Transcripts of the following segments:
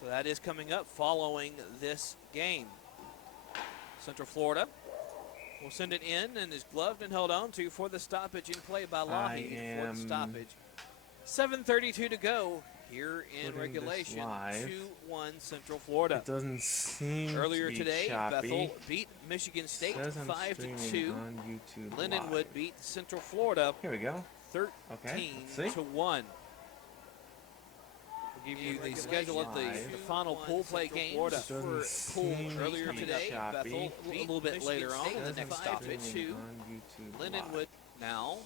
So that is coming up following this game. Central Florida will send it in and is gloved and held on to for the stoppage in play by Lougheed for the stoppage. 7:32 to go here in regulation. 2-1 Central Florida. It doesn't seem earlier to be today, choppy. Bethel beat Michigan State 5-2. Lindenwood Live. beat Central Florida Here we go. 13-1. We'll give you the schedule of the final pool play games for pool earlier today. Bethel a little bit later on in the next stoppage. Lindenwood now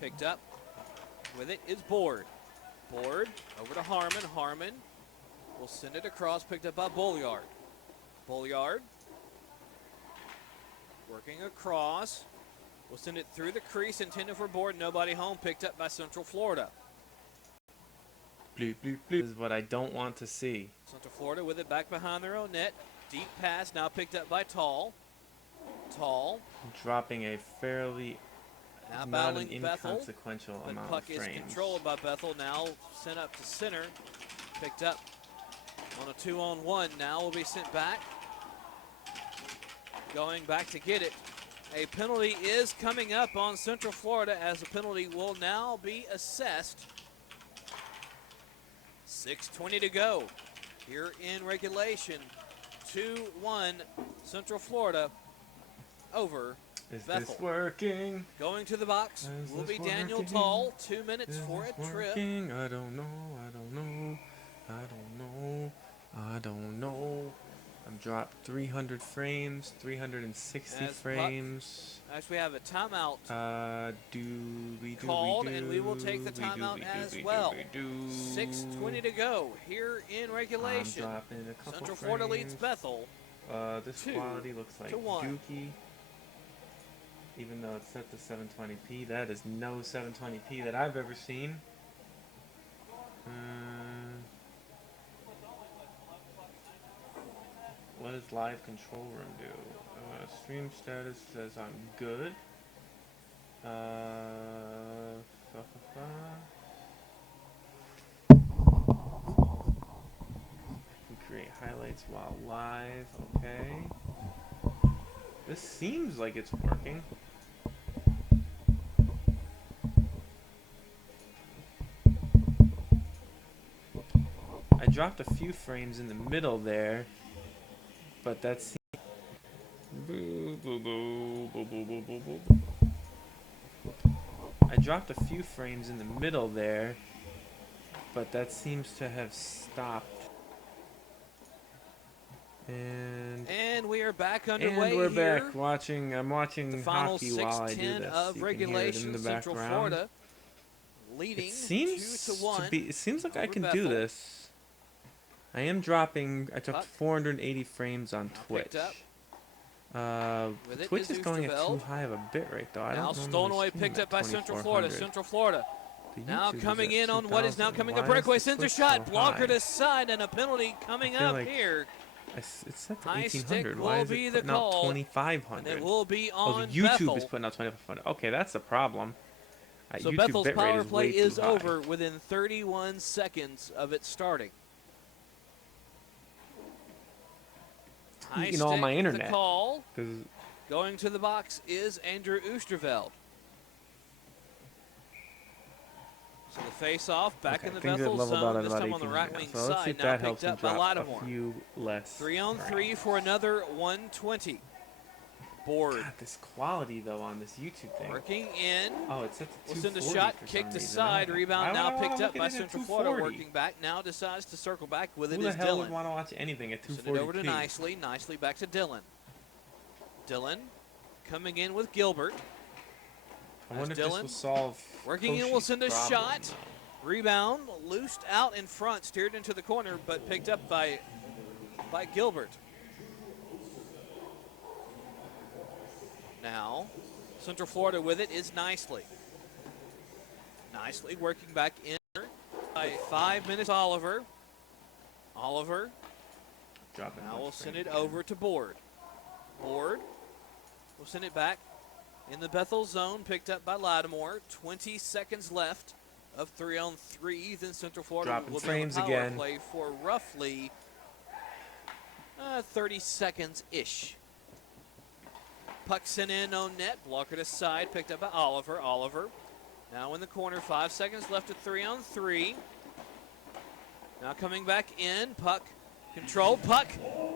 picked up. With it is Board. Board over to Harmon. Harmon will send it across, picked up by Bolliard. Bolliard working across. We'll send it through the crease, intended for Board. Nobody home, picked up by Central Florida. Bleep, bleep, bleep. This is what I don't want to see. Central Florida with it back behind their own net. Deep pass now picked up by Tall. Tall. Dropping a fairly now not an battling Bethel. inconsequential The amount puck of frames. is controlled by Bethel. Now sent up to center. Picked up on a 2-on-1. Now will be sent back. Going back to get it. A penalty is coming up on Central Florida as the penalty will now be assessed. 6:20 to go here in regulation. 2-1 Central Florida over Is Bethel. this working? Going to the box Is will be this Daniel working? Tall. 2 minutes Is for a this trip. working? I don't know. I don't know. I don't know. I don't know. I've dropped 300 frames, 360 As frames. Actually, we have a timeout Called, and we will take the timeout as well. 6:20 to go here in regulation. I'm dropping a couple Central Florida leads frames. Bethel. This quality looks like 2-1. dookie. Even though it's set to 720p, that is no 720p that I've ever seen. What does live control room do? Stream status says I'm good. Can create highlights while live. Okay. This seems like it's working. I dropped a few frames in the middle there, but that's boo, boo, boo, boo, boo, boo, boo, boo. I dropped a few frames in the middle there, but that seems to have stopped. And we are back underway. And we're here. back watching. I'm watching The final hockey while I do 6:10 this. of You can hear it in regulation. the Central background. Florida leading It seems 2-1. to be. It seems like I over can Bethel. do this. I am dropping. I took Puck. 480 frames on Now Twitch. picked up. With it Twitch is is going at Oosterveld. too high of a bit rate, though. I Now don't stolen normally away, stream picked at up by Central Florida. 2400. Central Florida The now YouTube is coming at in on what is now 2000. coming Why a is breakaway the center Twitch shot. so Blocker high? to side and a penalty coming feel up like here. It's set to High 1800. stick Why will is be it the putting out call, 2500? And it will be Oh, on the YouTube Bethel. is putting out 2500. Okay, that's the problem. So YouTube Bethel's bitrate power is play way is too high. over within 31 seconds of it starting. High Eating all my stick, internet. The call. 'Cause Going to the box is Andrew Oosterveld. So the face-off back in the things have Bethel leveled out zone, at this about time on the 1800 right now. wing So let's see side. if Now that helps picked him up by drop a Lattimore. few less 3-on-3 frames. for another 120. Board. God, this quality though on this YouTube thing. Working in. Oh, it's set to Will send a 240 shot, for kicked some reason. aside, rebound Why now would I picked wanna up look by at it at Central Florida. 240? Working back now, decides to circle back with it Who the is hell would Dylan. want to watch anything at Send it 240p? over to Nicely, Nicely back to Dylan. Dylan coming in with Gilbert. I wonder if Dylan this will solve working in, Koshi's will send a problem, shot. though. Rebound, loosed out in front, steered into the corner, but picked up by Gilbert. Now, Central Florida with it is Nicely. Nicely working back in by 5 minutes. Oliver. Dropping Now much we'll send frame it again. over to Board. Board will send it back in the Bethel zone, picked up by Lattimore. 20 seconds left of 3-on-3. Then Central Florida Dropping will be on frames the power again. play for roughly 30 seconds-ish. Puck sent in on net. Blocker to side. Picked up by Oliver. Oliver now in the corner. 5 seconds left at 3-on-3. Now coming back in. Puck controlled. Puck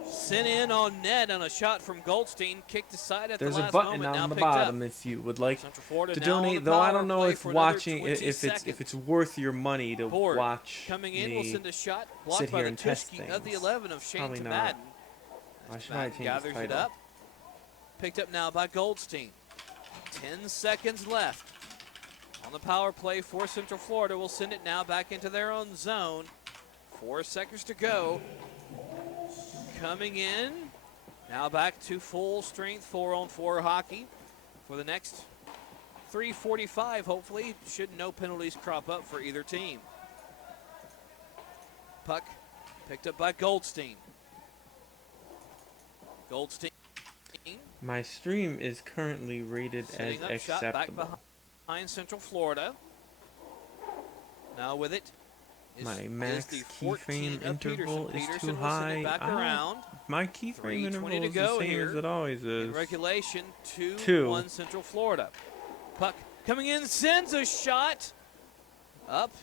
sent in on net on a shot from Goldstein. Kicked aside at the last moment. There's a button now on the picked up. bottom if you would like to now donate. Though I don't know if watching if it's worth your money to Board. watch Coming in, me will send a shot sit blocked by here the and test Tushki of the things. 11 of Shane Probably to not. Madden. Why should I change this Gathers it title? up. Picked up now by Goldstein. 10 seconds left on the power play for Central Florida. Will send it now back into their own zone. 4 seconds to go. Coming in. Now back to full strength 4-on-4 hockey for the next 3:45, hopefully. Should no penalties crop up for either team. Puck picked up by Goldstein. Goldstein. My stream is currently rated as Setting up shot back acceptable. behind Central Florida. Now with it is, My max the keyframe 14 of interval Peterson. is Peterson too will send high. it back around. My keyframe interval 3:20 to is the go same here as it always is. In regulation, 2-1 Two. Central Florida. Puck coming in, sends a shot up.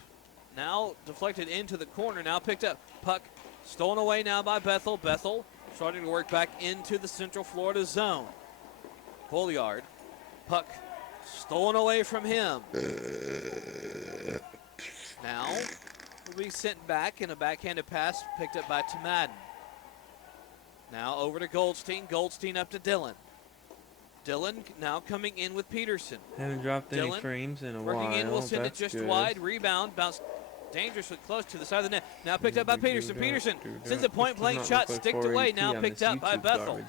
Now deflected into the corner. Now picked up. Puck stolen away now by Bethel. Bethel starting to work back into the Central Florida zone. Bolliard. Puck stolen away from him. Now will be sent back, and a backhanded pass picked up by Tamadden. Now over to Goldstein. Goldstein up to Dillon. Dillon now coming in with Peterson. Haven't dropped any Dillon frames in a working while. in, will send it That's just good. wide. Rebound, bounced dangerously close to the side of the net. Now picked up by Peterson. Peterson sends a point-blank shot, sticked away. Now picked up by Bethel.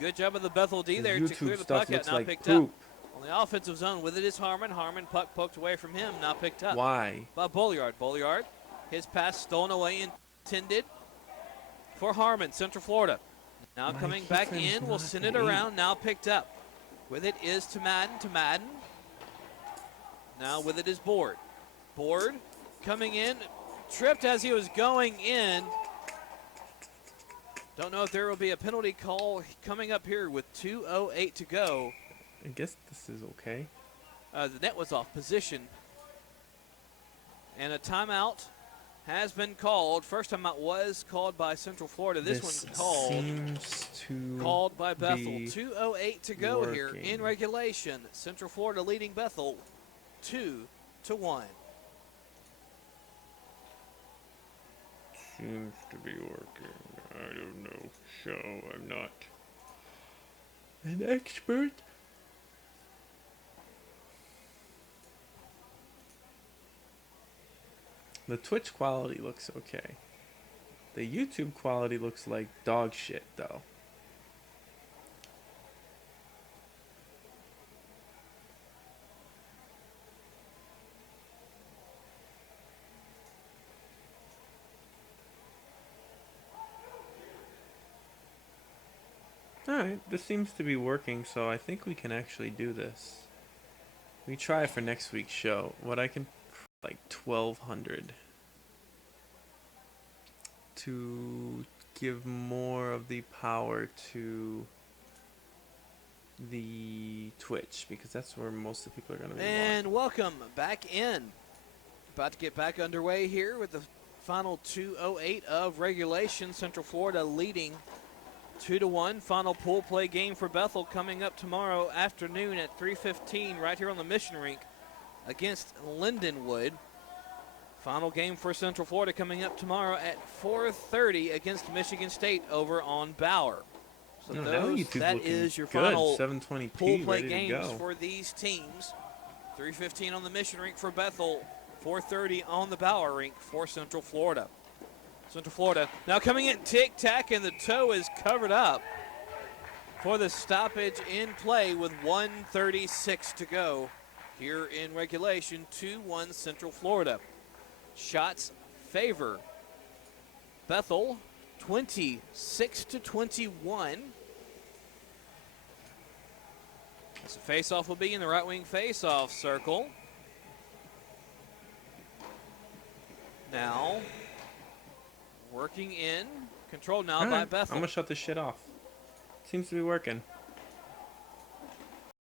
Good job of the Bethel D there to clear the puck out. Now picked up on the offensive zone. With it is Harmon. Harmon, puck poked away from him. Now picked up. Why? By Bolliard. Bolliard, his pass stolen away, intended for Harmon, Central Florida. Now My coming back keyframe's in, will not send it an 8. around. Now picked up. With it is to Madden. To Madden. Now with it is Board. Board coming in, tripped as he was going in. Don't know if there will be a penalty call coming up here with 2:08 to go. I guess this is okay. The net was off position. And a timeout has been called. First timeout was called by Central Florida. This one called by Bethel. 2:08 to go here in regulation. Central Florida leading Bethel 2-1. Seems to be working. I don't know. So I'm not an expert. The Twitch quality looks okay. The YouTube quality looks like dog shit, though. Alright, this seems to be working, so I think we can actually do this. We try for next week's show. What I can, like 1,200. To give more of the power to the Twitch, because that's where most of the people are going to be. And welcome back in. About to get back underway here with the final 2:08 of regulation. Central Florida leading 2-1. Final pool play game for Bethel coming up tomorrow afternoon at 3:15 right here on the Mission Rink against Lindenwood. Final game for Central Florida coming up tomorrow at 4:30 against Michigan State over on Bauer. So that is your final 720p, pool play ready games to go. for these teams. 3:15 on the Mission Rink for Bethel, 4:30 on the Bauer Rink for Central Florida. Central Florida now coming in tic-tac, and the toe is covered up for the stoppage in play with 1:36 to go here in regulation. 2-1 Central Florida. Shots favor Bethel 26-21. As the face-off will be in the right wing face-off circle. now. Working in. Controlled now All by right, Bethel. I'm going to shut this shit off. Seems to be working.